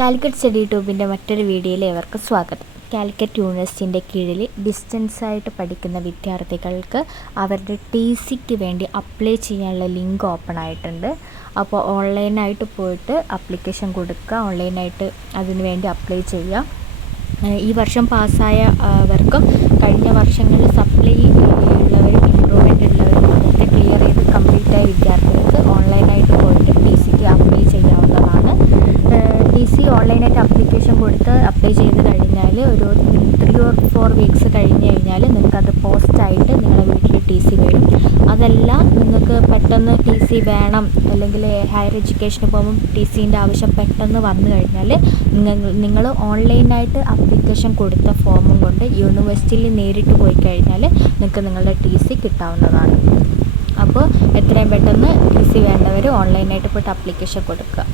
Calicut study ട്യൂബിൻ്റെ മറ്റൊരു വീഡിയോയിൽ ഏവർക്കും സ്വാഗതം. കാലിക്കറ്റ് യൂണിവേഴ്സിറ്റിൻ്റെ കീഴിൽ ഡിസ്റ്റൻസായിട്ട് പഠിക്കുന്ന വിദ്യാർത്ഥികൾക്ക് അവരുടെ TCക്ക് വേണ്ടി അപ്ലൈ ചെയ്യാനുള്ള ലിങ്ക് ഓപ്പൺ ആയിട്ടുണ്ട്. അപ്പോൾ ഓൺലൈനായിട്ട് പോയിട്ട് അപ്ലിക്കേഷൻ കൊടുക്കുക, ഓൺലൈനായിട്ട് അതിന് വേണ്ടി അപ്ലൈ ചെയ്യുക. ഈ വർഷം പാസ്സായവർക്കും കഴിഞ്ഞ വർഷങ്ങളിൽ സപ്ലൈ ഉള്ളവരും ഇമ്പ്രൂവ്മെൻ്റ് ഉള്ളവരും അതൊക്കെ ക്ലിയർ ചെയ്ത് കംപ്ലീറ്റ് ആയ വിദ്യാർത്ഥികൾക്ക് ഓൺലൈനായിട്ട് പോയിട്ട് TCക്ക് അപ്ലൈ ചെയ്യാവുന്നതാണ്. TC ഓൺലൈനായിട്ട് അപ്ലിക്കേഷൻ കൊടുത്ത് അപ്ലൈ ചെയ്ത് കഴിഞ്ഞാൽ ഒരു 3 or 4 വീക്സ് കഴിഞ്ഞ് കഴിഞ്ഞാൽ നിങ്ങൾക്കത് പോസ്റ്റായിട്ട് നിങ്ങളുടെ വീട്ടിൽ TC വരും. അതല്ല നിങ്ങൾക്ക് പെട്ടെന്ന് TC വേണം, അല്ലെങ്കിൽ ഹയർ എഡ്യൂക്കേഷന് പോകുമ്പോൾ TCൻ്റെ ആവശ്യം പെട്ടെന്ന് വന്നു കഴിഞ്ഞാൽ നിങ്ങൾ ഓൺലൈനായിട്ട് അപ്ലിക്കേഷൻ കൊടുത്ത ഫോമും കൊണ്ട് യൂണിവേഴ്സിറ്റിയിൽ നേരിട്ട് പോയി കഴിഞ്ഞാൽ നിങ്ങൾക്ക് നിങ്ങളുടെ TC കിട്ടാവുന്നതാണ്. അപ്പോൾ എത്രയും പെട്ടെന്ന് TC വേണ്ടവർ ഓൺലൈനായിട്ട് പോയിട്ട് അപ്ലിക്കേഷൻ കൊടുക്കുക.